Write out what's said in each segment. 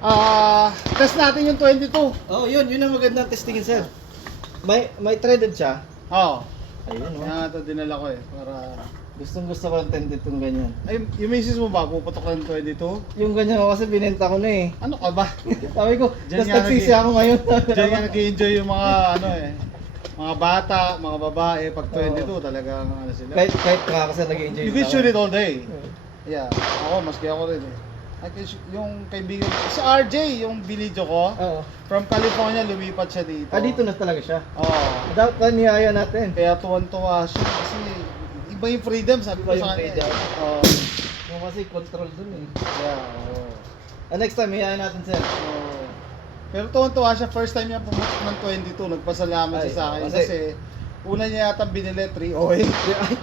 Test natin yung 22. Oh, yun ang magandang testingin, sir. May threaded siya. Oo. Ayun, oh. Kaya ito dinala ko eh. Para... Gusto ko ng 10 itong ganyan. Ay, yung misis mo ba? Puputok ka ng 22? Yung ganyan ko kasi binenta ko na eh. Ano ka ba? Sabi ko, Diyan tapos nga nagsisi nag- ako ngayon. Diyan nga nag-enjoy yung mga ano eh. Mga bata, mga babae. Pag 22 talagang ano sila. kahit nga kasi nag-enjoy You can shoot it all day. Yeah. Ako, maski ako rin eh. Yung kaibigan, si RJ, yung binidyo ko, Oo. from California, lumipat siya dito. Dito na talaga siya. Oo. Dapat niyaya natin. Kaya tuwan-tuwa siya kasi iba yung freedom, sabi ko Iba yung sa kanya. freedom. Oo. Yung kasi control dun eh. Yeah, oo. Next time, hiyaya natin, sir. Oo. Pero tuwan-tuwa siya, first time niya pumunta ng 22, nagpasalamat siya Ay, sa akin kasi- kasi una niya yata binili 308.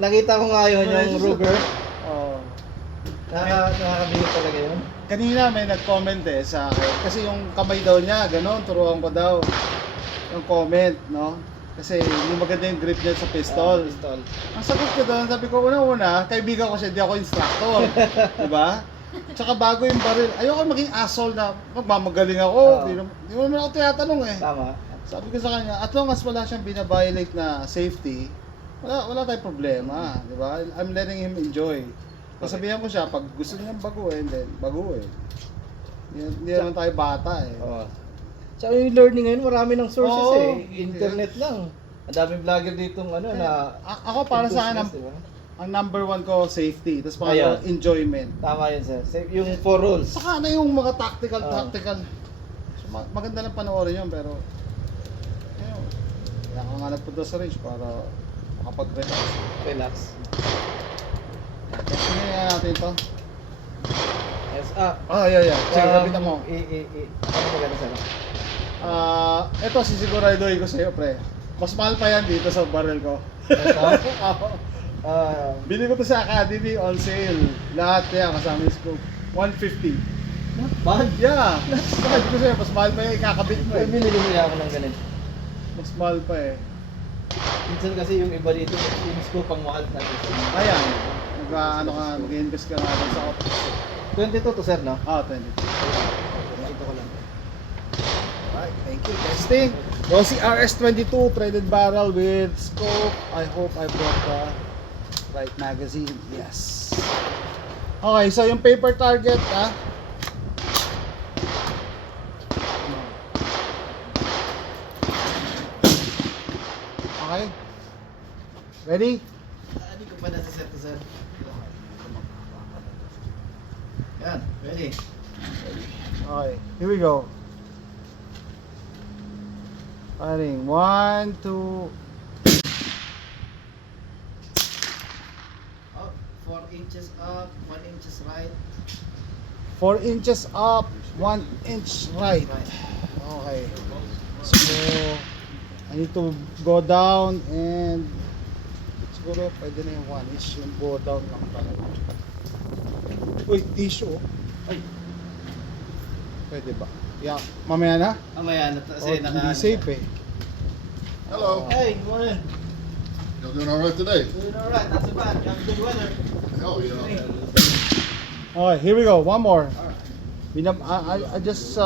Nakita ko nga yun, Wala yung siya sa- Ruger. Oo. Nakakabili talaga yun. Kanina may nag-comment eh sa akin kasi yung kamay daw niya, gano'n, turuan ko daw yung comment, no? Kasi hindi maganda yung grip niya sa pistol. Pistol. Ang sagot ko doon, sabi ko, una-una, kaibigan ko siya, di ako instructor. Diba? Tsaka bago yung baril, ayoko maging asshole na magmamagaling ako. Oo. Di mo naman ako tinatanong eh. Tama. Sabi ko sa kanya, at long as wala siyang binabiolate na safety, wala tayong problema. Diba? I'm letting him enjoy. Sasabihan ko siya, pag gusto niyang baguhin, then baguhin. Hindi naman tayo bata eh. Oo. Tsaka yung learning ngayon, marami ng sources Oo. eh. Internet lang. Ang daming vlogger dito ano na... Ako para sa akin, diba? ang number one ko, safety. Tapos Ayun. enjoyment. Tama yun, sir. Yung 4 rules. Saka na yung mga tactical. So, maganda lang panoorin yun, pero ayun, kaya ako nga nagpunta sa range para makapag-relax. Relax. Testing na natin ito. Yes, Yeah. Sige, kapitan mo. Ano maganda, sir? Ito, sisiguraduhin ko sa'yo, pre. Mas mahal pa yan dito sa barrel ko. Ito? Bili ko to sa Academy on sale. Lahat yan, kasama yung scope. 150. Not bad. Yeah. Sabi ko sa'yo, mas mahal pa yan, ikakabit mo eh. Binili ako ng ganito. Mas mahal pa eh. Minsan kasi yung iba dito, yung scope ang mahal natin. Ayan. Mag-invest ka nga dun sa office. 22 to, sir, no? 20. Nakita ko lang. Alright, thank you. Testing. Rossi RS22 threaded barrel with scope. I hope I brought the right magazine. Yes. Okay, so yung paper target, Okay. Ready? Hindi ko pa nasa set to, sir. Yan, ready. Okay, here we go. Firing. 1, 2. Up, 4 inches up, 1 inches right. 4 inches up, 1 inch right. Okay. So, I need to go down and siguro pwede na yung 1 inch yung go down lang talaga. Uy, tissue. Ay, Pwede ba? Yeah, mamaya na? mamaya na kasi Hindi safe eh. Hello. Hey, good morning. Y'all doing all right today? Doing alright, not so bad. You have good weather. Hell yeah. Okay, here we go. One more. Alright. I just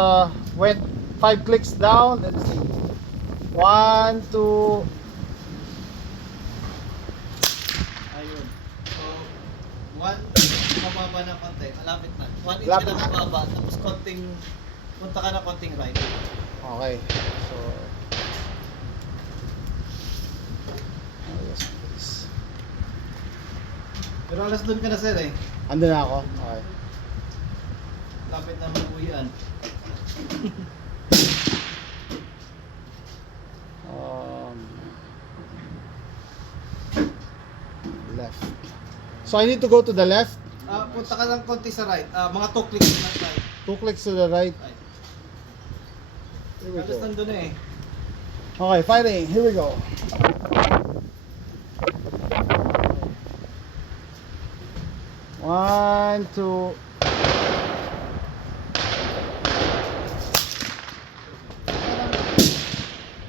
went 5 clicks down. Let's see. 1, 2. Ayun. So, 1, mababa na konti. Malapit na. 1 inch Lapit. ka na mababa. Tapos konting, punta ka na konting right. Okay. So, yes, please. Pero alas doon ka na, sir eh. Ando na ako. Okay. Lapit na mag-uwian. Left. So I need to go to the left. Punta ka lang konti sa right. Mga 2 clicks na right. 2 clicks to the right. Right. Here we Alas go. nandun na eh. Okay, firing. Here we go. One, two.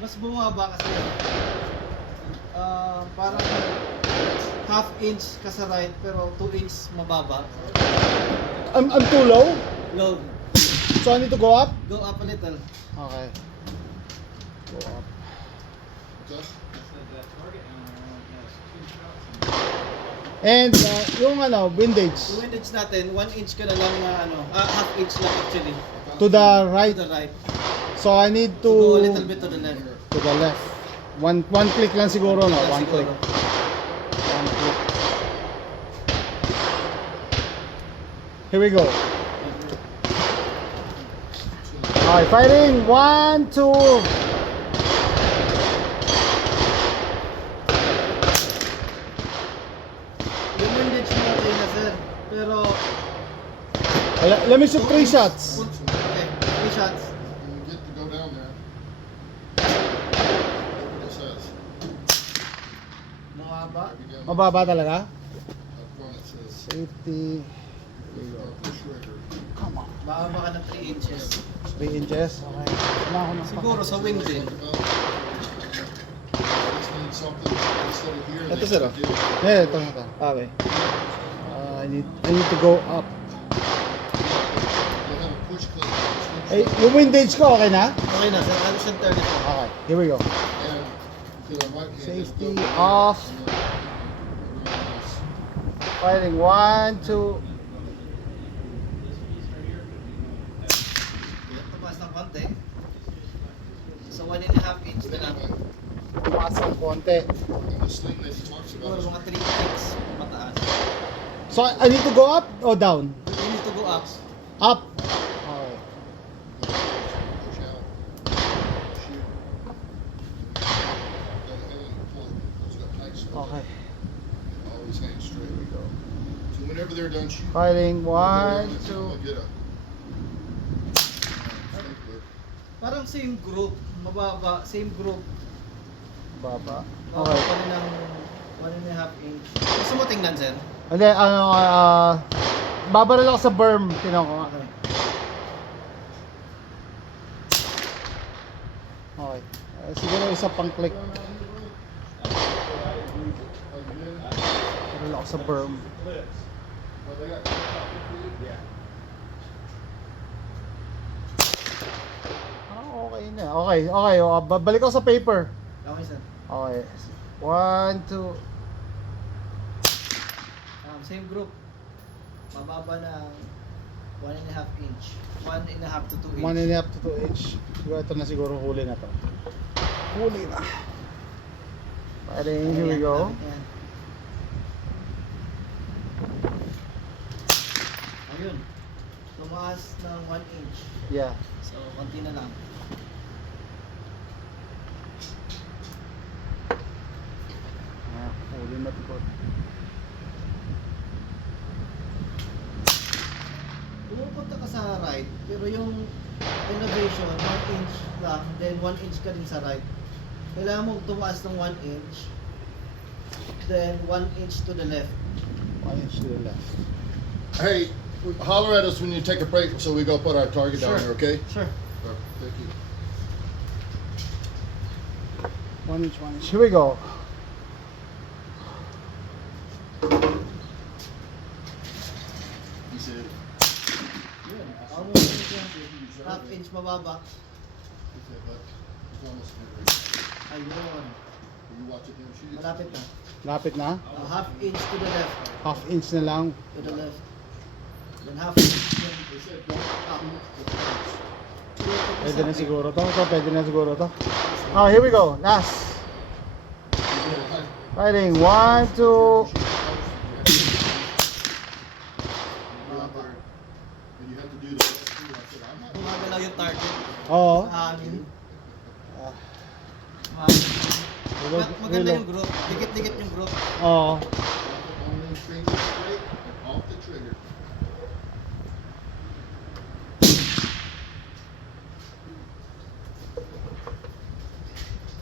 Mas bumaba kasi. Parang half inch ka sa right pero 2 inch mababa. I'm too low. Low. So I need to go up? Go up a little. Okay. Go up. What's And yung ano, windage. Yung windage natin, 1 inch ka na lang na half inch lang actually. To the right. To the right. So I need to So go a little bit to the left. to the left. One click lang siguro, no? One click. Siguro. One click. Here we go. Okay, fighting. 1, 2. Yung windage mo okay na sir. Pero, Let me shoot 3 shots. okay, 3 shots. When you get to go down there, look what it says. Mababa. Maybe down Mababa talaga? up front it says, Safety. push trigger. Come on. Mababa ka ng 3 inches. 3 inches. Okay. Wala ako ng Siguro sa wind din. Just need something instead of here. Ito, they sir, do. Yeah, ito. Okay. I need to go up. They have a push clip. Eh, yung windage ko, okay na? Okay na sir. Ano center nito? Okay, here we go. And to the right hand, Safety just go- off. and then- Fighting 1, 2. Tumaas ng konti. So 1.5 inch na lang. Tumaas ng konti. And the sling that talks Siguro about is mga 3 inches mataas. So, I need to go up or down? You need to go up. Up. Okay. push out, shoot. Then hang, pull. It's got tight stuff. Okay. Always hang straight. So whenever they're done shooting, Fighting go 1, down and 2. get a sprinkler. Parang same group. Mababa. Same group. Baba. Mababa Okay. pa rin ng 1.5 inch. Gusto mo tingnan sir? Hindi, ano, babaril ako sa berm. Tinan ko nga. Okay. Okay. Siguro isa pang click. Baril ako sa berm. Well, they got Okay na. Okay, okay. Babalik ako sa paper. Okay sir. Okay. 1, 2. Same group. Mababa ng 1.5 inch. 1.5 to 2 inch. 1.5 to 2 inch. Siguro ito na siguro huli na to. Huli na. Fighting, here we go. Ayan. Ayun. Tumaas ng 1 inch. Yeah. So, konti na lang. Huli na to. Pumupunta ka sa right, pero yung elevation, 1 inch lang, then 1 inch ka din sa right. Kailangan mo tumaas ng 1 inch, then 1 inch to the left. 1 inch to the left. Hey, holler at us when you take a break so we go put our target down there, okay? Sure. Thank you. 1 inch, 1 inch. Here we go. He said, Yun. Almost half inch mababa. he said, but it's almost good. Ayun. You watching him shoot? Malapit na. Lapit na. Half inch to the left. Half inch na lang. To the left. Then half inch. Then They said, don't up. Pwede na siguro to. Pwede na siguro to. Oh, here we go. Last. Fighting. 1, 2. Mababa. And you have to do the best too. I said, I'm not. Gumagalaw yung target. Oo. Sa amin. Ah, Maganda yung group. Dikit-dikit yung group. Oo. On them fingers straight and off the trigger.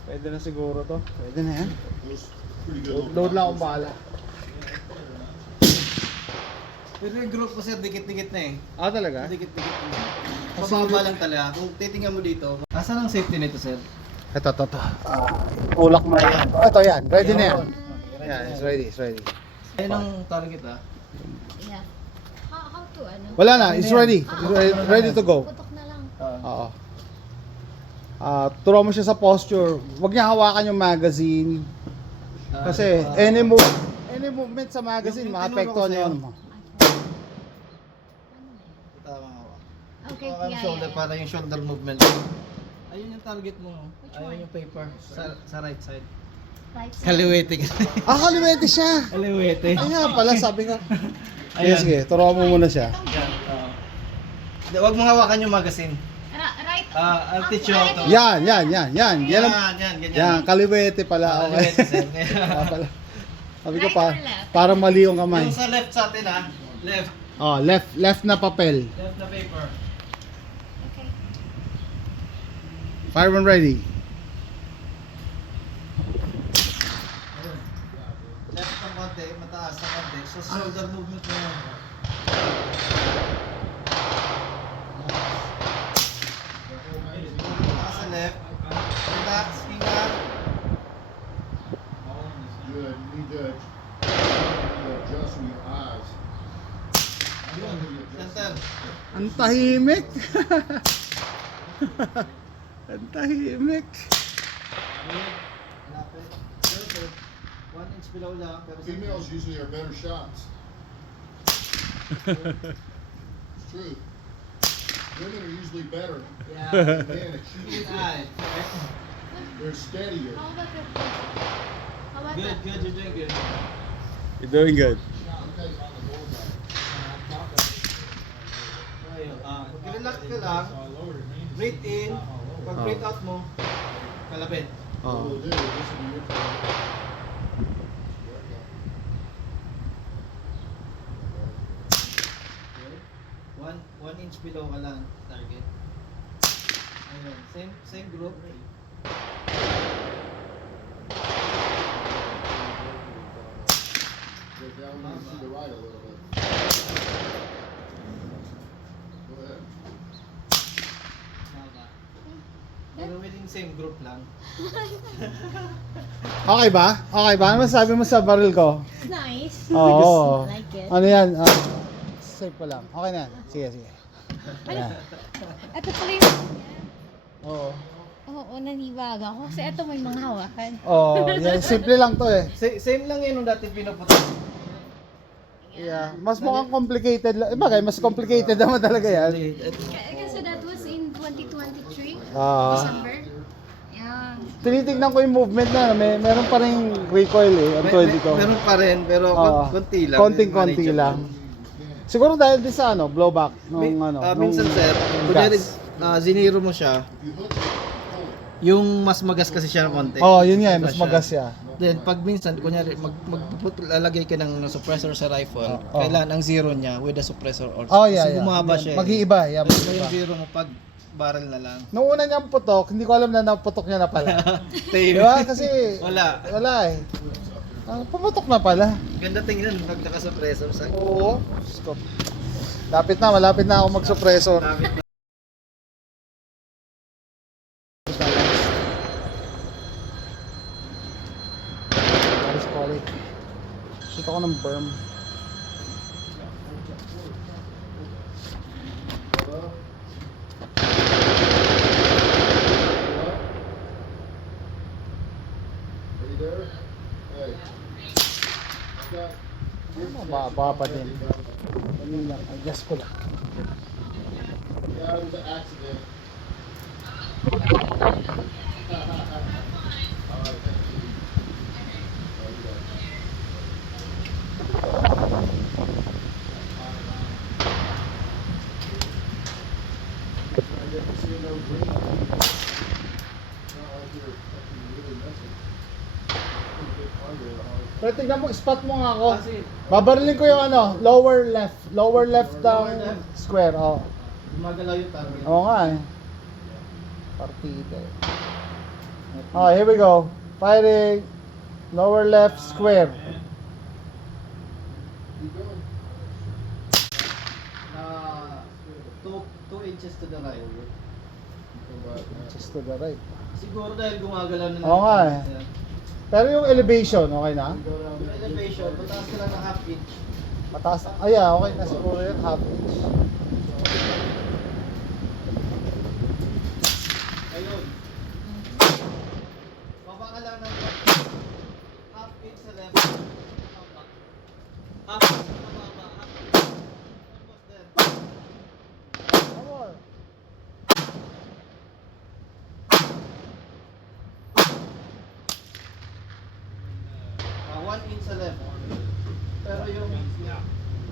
Pwede na siguro to. Pwede na yan. Those pretty good. Load lang akong bahala. Pero yung group ko sir, dikit-dikit na eh. Ah, talaga? Dikit-dikit na. Pababa lang talaga. Kung titingnan mo dito. Asan ang safety nito sir? Ito. Tulak mo na yan. Ito yan. Ready na yan. Okay, Yeah, it's ready. It's ready. Ayun ang target ah. Yeah. How to ano? Wala na. It's ready. It's ready to go. Putok na Turo mo siya sa posture. Huwag niya hawakan yung magazine. Kasi any movement sa magazine, Yung maapektuhan tinuro ko yun. Tama ka. Okay, Hawakan yung yeah, shoulder yeah. para yung shoulder movement. Ayun yung target mo. Which Ayun one? yung paper. Sa right side. Right side. Kaliwete ka. Kaliwete siya! Kaliwete. Kaya pala, sabi ko. Sige, Ayan. sige, turuan mo muna siya. Yan. Huwag mo hawakan yung magazine. Right. I'll teach you how to. Yan. Yan Yan, ganyan. Yan, kaliwete pala. Okay. Kaliwete, sir. Kaya pala. Sabi ko Right pa, or left? parang mali yung kamay. Yung sa left sa atin ha. Left. Oh, left na papel. Left na paper. Okay. Fire when ready. Ayun. Left ng konti, mataas ng konti. So shoulder movement mo yun. Mataas sa left. Relax, hinga. Good. You need to adjust with your eyes. Ayun. Center. Ang tahimik. Ang tahimik. Malapit. Perfect. 1 inch below lang. Pero Females usually are better shots. It's true. Women are usually better. Yeah. Man, it's Good usually eye. they're steadier. How about the How about Good, that? good. You're doing good. You're doing good. Relax ka lang. Breathe in. Pag breathe out mo, kalapit. What we'll do, this will be your turn. One inch below ka lang target. Ayun. Same group. Go down to the right a little bit. Go ahead. Tama. Pero within same group lang. Okay ba? Okay ba? Ano masabi mo sa baril ko? It's nice. Oo. I like it. Ano yan? Save ko lang. Okay na yan. Sige, sige. Yan. Ito pala yung... Oo. Oo, naniwag ako. Kasi ito may mga hawakan. Oo. Yan. Simple lang to eh. Same lang yun nung dati pinuputok. Yeah. Mas mukhang complicated lang. Bagay, mas complicated naman talaga yan. Kasi that was in 2023, Ah. December. Yan. Tinitignan ko yung movement na. Meron pa rin recoil eh. Ang 20 ko. Meron pa rin, pero Oo. konti lang. Konting-konti Manageable. lang. Siguro dahil din sa blowback nung Minsan sir, nung kunyari, gas. ziniro mo siya, yung mas magas kasi siya ng konti. Oh, yun nga, mas Siya. magas siya. Then pag minsan, kunyari, lalagay ka ng suppressor sa rifle, Oh. kailangan ang zero niya with the suppressor also. Oh, yeah, Kasi yeah. bumaba siya. Mag-iiba, yeah, Mas mag-iiba. yung zero mo pag barrel na lang. Nung una niyang putok, hindi ko alam na naputok niya na pala. Tail. Diba? Kasi Wala. eh. Pumutok na pala. Ganda tingnan pag naka-suppressor sa... Oo. Stop. Malapit na ako mag-suppressor. Lapit na. Paris Poly. Shoot ako ng berm. Are you there? Hey. Okay. Mababa pa din. Ganun lang. Adjust ko lang. Yeah, it was an accident. Pero tignan mo, spot mo nga ako. Kasi, Babarilin ko yung lower left ng square. Oh. gumagalaw yung target. Oo nga eh. Partida eh. Oh, here we go. Firing. Lower left square. Two inches to the right. Just to the right. Siguro dahil gumagalaw na Oo nga eh. Pero yung elevation, okay na? Yung elevation, mataas ka lang ng half inch. Mataas. Ay, yeah, okay na siguro yun. Half inch. Ayun.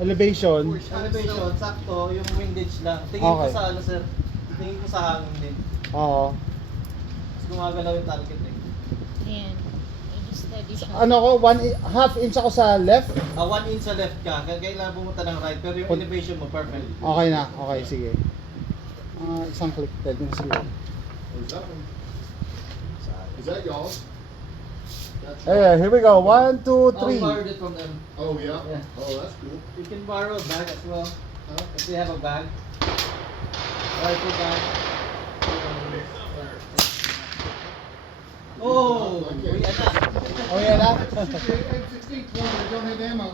Elevation. Elevation, sakto, yung windage lang. Tingin Okay. ko sa ano sir, tingin ko sa hangin din. Oo. Tapos gumagalaw yung target eh. Ayan. Medyo steady siya. Ano ko, 1/2 inch ako sa left. 1 inch sa left ka, kailangan pumunta ng right, pero yung Put- elevation mo perfect. Okay na. Okay, sige. Isang click. Pwede na siguro. Where's that one? Is that y'all's? That's Hey, here we go. 1, 2, I 3. borrowed it from them. Oh, yeah? Yeah. Oh, that's cool. You can borrow a bag as well. If they have a bag. Rifle bag. Oh, uwi na. Oh, yan na. M16 one, I don't have ammo.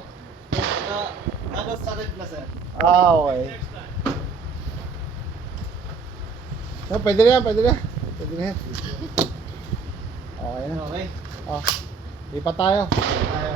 Ano sa red na sir? Okay. No, pwede na yan, pwede na. Pwede na yan. Okay na. Okay. Oh, lipat tayo. Tayo.